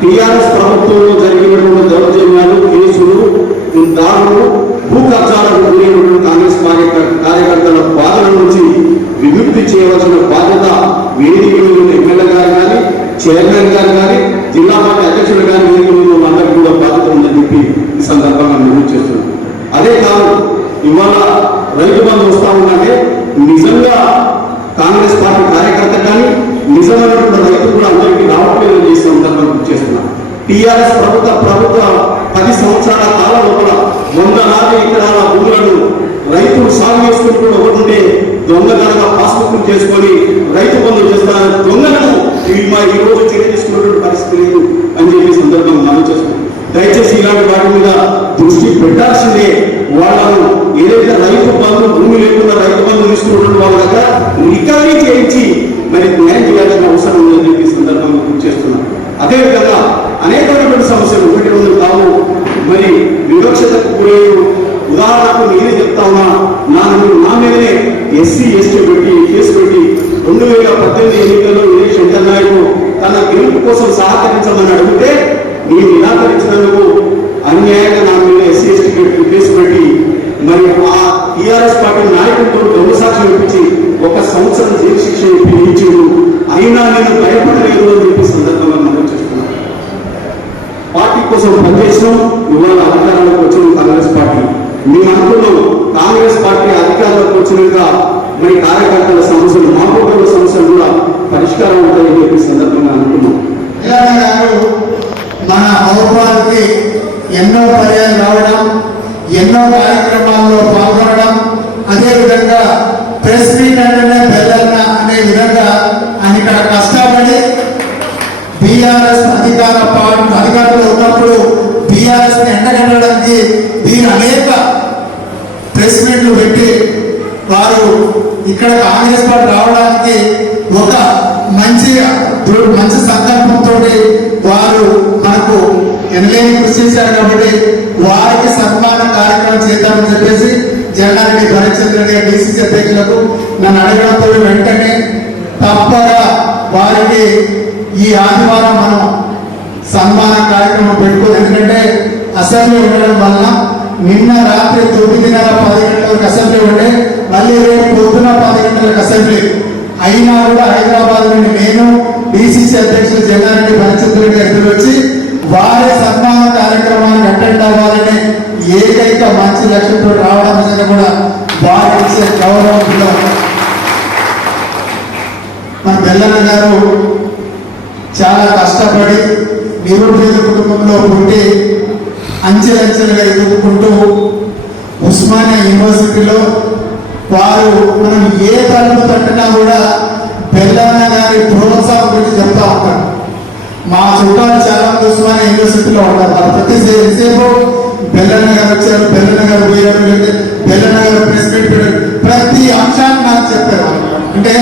TRS ప్రభుత్వంలో జరిగినటువంటి దౌర్జన్యాలు కేసులు దారులు భూ కబ్జాలకు గురైనటువంటి కాంగ్రెస్ కార్యకర్తల బాధల నుంచి విముక్తి చేయవలసిన బాధ్యత వేదిక మీద ఎమ్మెల్యే గారు కానీ చైర్మన్ గారు కానీ జిల్లా పార్టీ అధ్యక్షుడు కానీ వేదిక మీద అందరికీ కూడా బాధ్యత ఉందని చెప్పి ఈ సందర్భంగా మేము చేస్తున్నాం. అదే కాదు ఇవాళ రైతు బంధు వస్తా ఉందంటే నిజంగా కాంగ్రెస్ పార్టీ కార్యకర్త కానీ నిజమైనటువంటి రైతు టీఆర్ఎస్ ప్రభుత్వ ప్రభుత్వ పది సంవత్సరాల కాల లోపల వంద నాలుగు ఎకరాల భూములను రైతులు సాగు చేసుకుంటూ దొంగ దొంగతనంగా పాస్బుక్ చేసుకొని రైతు పనులు చేస్తారని దొంగలను ఈ మా ఈ రోజు చర్య తీసుకున్నటువంటి పరిస్థితి లేదు అని చెప్పి సందర్భంగా మనం చేసుకుంటాం దయచేసి ఇలాంటి వాటి మీద దృష్టి పెట్టాల్సిందే. వాళ్ళను ఏదైతే రైతు బంధు భూమి లేకుండా రైతు బంధు తీసుకున్నటువంటి వాళ్ళ దగ్గర రికవరీ చేయించి మరి న్యాయం చేయాల్సిన అవసరం ఉందని చెప్పి ఈ సందర్భంగా గుర్తు చేస్తున్నాం అదేవిధంగా అనేకమైనటువంటి సమస్యలు ఒకటి రెండు కావు మరి వివక్షతకు గురయ్యారు ఉదాహరణకు నేనే చెప్తా ఉన్నా. నా నా మీదనే ఎస్సీ ఎస్టీ పెట్టి కేసు పెట్టి రెండు వేల పద్దెనిమిది ఎన్నికల్లో ఏ శంకర్ నాయుడు తన గెలుపు కోసం సహకరించమని అడిగితే నేను నిరాకరించినందుకు అన్యాయంగా నా మీద ఎస్సీ ఎస్టీ పెట్టి కేసు పెట్టి మరి ఆ టీఆర్ఎస్ పార్టీ నాయకులతో దొంగ సాక్ష్యం ఇప్పించి ఒక సంవత్సరం జైలు శిక్ష ఇప్పించిండు అయినా నేను భయపడలేదు అని చెప్పి సందర్భంగా మనం చేస్తున్నాను పార్టీ కోసం పనిచేసినాం ఇవాళ మీ అనుకున్నాం కాంగ్రెస్ పార్టీ అధికారంలోకి వచ్చినాక మరి కార్యకర్తల సమస్యలు మా కుటుంబ సమస్యలు కూడా పరిష్కారం అవుతాయని చెప్పి సందర్భంగా అనుకున్నాం మన అవసరాలకి ఎన్నో పర్యాలు రావడం ఎన్నో కార్యక్రమాల్లో పాల్గొనడం అదేవిధంగా ప్రెస్ మీట్ అంటేనే పెద్దన్న అనే విధంగా అని ఇక్కడ కష్టపడి బీఆర్ఎస్ అధికార పార్టీ అధికారంలో ఉన్నప్పుడు బీఆర్ఎస్ని ఎండగట్టడానికి దీని అనేక ప్రెస్ మీట్లు పెట్టి వారు ఇక్కడ కాంగ్రెస్ పార్టీ రావడానికి ఒక మంచి మంచి సంకల్పంతో వారు మనకు ఎనలేని కృషి చేశారు కాబట్టి వారికి సన్మాన కార్యక్రమం చేద్దామని చెప్పేసి జగనారెడ్డి భరత్చంద్ర రెడ్డి డిసిసి అధ్యక్షులకు నన్ను అడగడంతో వెంటనే తప్పగా వారికి ఈ ఆదివారం మనం సన్మాన కార్యక్రమం పెట్టుకోదు ఎందుకంటే అసెంబ్లీ ఉండడం వల్ల నిన్న రాత్రి తొమ్మిదిన్నర పది గంటలకు అసెంబ్లీ ఉండే మళ్ళీ రేపు పొద్దున పది గంటలకు అసెంబ్లీ. అయినా కూడా హైదరాబాద్ నుండి నేను డిసిసి అధ్యక్షులు జనారెడ్డి భరచంద్ర గారు ఎదురు వచ్చి వారి సన్మాన కార్యక్రమానికి అటెండ్ అవ్వాలని ఏకైక మంచి లక్ష్యంతో రావడం నిజంగా కూడా వారి ఇచ్చే గౌరవం కూడా మన బెల్లన్న గారు చాలా కష్టపడి నిరుపేద కుటుంబంలో పుట్టి అంచెలంచెలుగా ఎదుర్కొంటూ ఉస్మానియా యూనివర్సిటీలో వారు మనం ఏ తలుపు తట్టినా కూడా బెల్లన్న గారి ప్రోత్సాహం గురించి చెప్తా ఉంటారు. మా చుట్టాలు చాలా మంది ఉస్మానియా యూనివర్సిటీలో ఉంటారు. వారు ప్రతి సేపు బెల్లన్న గారు వచ్చారు బెల్లన్న గారు పోయారు లేకపోతే బెల్లన్న గారు ప్రెస్ పెట్టారు ప్రతి అంశాన్ని నాకు చెప్పారు. అంటే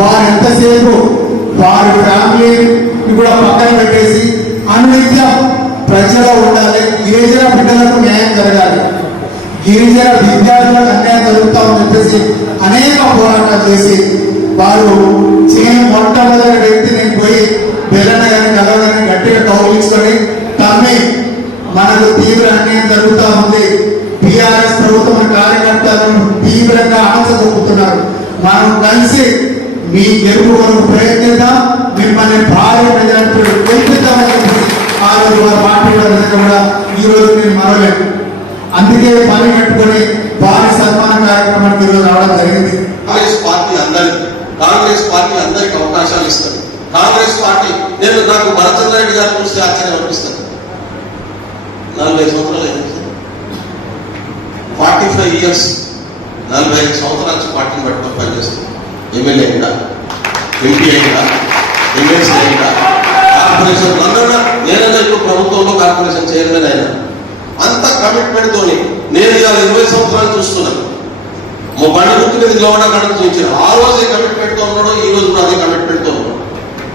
వారు ఎంతసేపు వారి ఫ్యామిలీని కూడా పక్కన పెట్టేసి అనునిత్యం ప్రజలో ఉండాలి. గిరిజన బిడ్డలకు న్యాయం జరగాలి. గిరిజన విద్యార్థులకు అన్యాయం జరుగుతామని చెప్పేసి అనేక పోరాటాలు చేసి వారు చేయని మొట్టమొదటి వ్యక్తి నేను పోయి బెల్లన్న గారిని కలవగానే గట్టిగా కౌలించుకొని తమ్మి మనకు తీవ్ర అన్యాయం జరుగుతూ ఉంది. టిఆర్ఎస్ ప్రభుత్వం కార్యకర్తలను తీవ్రంగా ఆశదొక్కుతున్నారు మనం కలిసి మీ గెలుపు కొరకు ప్రయత్నిద్దాం. మిమ్మల్ని భారీ మెజార్టీ గెలిపిద్దామని చెప్పి ఆ రోజు వారు మాట్లాడడం కూడా ఈ రోజు నేను మరవలేను. అందుకే పని కట్టుకొని భారీ సన్మాన కార్యక్రమానికి ఈరోజు రావడం జరిగింది. కాంగ్రెస్ పార్టీ అందరికి కాంగ్రెస్ పార్టీ అందరికి అవకాశాలు ఇస్తారు. కాంగ్రెస్ పార్టీ నేను నాకు భరచంద్ర రెడ్డి గారు చూస్తే ఆశ్చర్యం అనిపిస్తుంది. నలభై సంవత్సరాలు అయింది. ఫార్టీ ఫైవ్ ఇయర్స్ నలభై ఐదు సంవత్సరాల నుంచి పార్టీని పట్టుకొని పనిచేస్తాను ఎమ్మెల్యే అయినా ఎంపీ అయినా ఎమ్మెల్సీ అయినా కార్పొరేషన్ అందరూ నేనైనా ఇప్పుడు ప్రభుత్వంలో కార్పొరేషన్ చైర్మన్ అయినా. అంత కమిట్మెంట్ తోని నేను ఇవాళ ఇరవై సంవత్సరాలు చూస్తున్నాను మా బండి గుర్తు మీద నిలవడం కనుక చూపించారు ఆ రోజే కమిట్మెంట్తో ఉన్నాడు ఈ రోజు కూడా అదే కమిట్మెంట్తో ఉన్నాడు.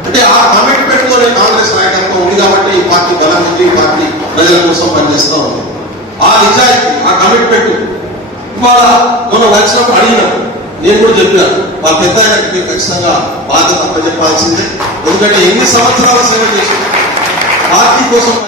అంటే ఆ కమిట్మెంట్ తోనే కాంగ్రెస్ నాయకత్వం ఉంది కాబట్టి ఈ పార్టీ బలం ఉంది ఈ పార్టీ ప్రజల కోసం పనిచేస్తా ఉంది. ఆ నిజాయితీ ఆ కమిట్మెంట్. ఇవాళ మనం వచ్చినప్పుడు అడిగినాం నేను కూడా చెప్పిన మా పెద్ద ఆయనకి మీరు ఖచ్చితంగా బాధ్యత అప్పచెప్పాల్సిందే ఎందుకంటే ఎన్ని సంవత్సరాల సేవ చేసి పార్టీ కోసం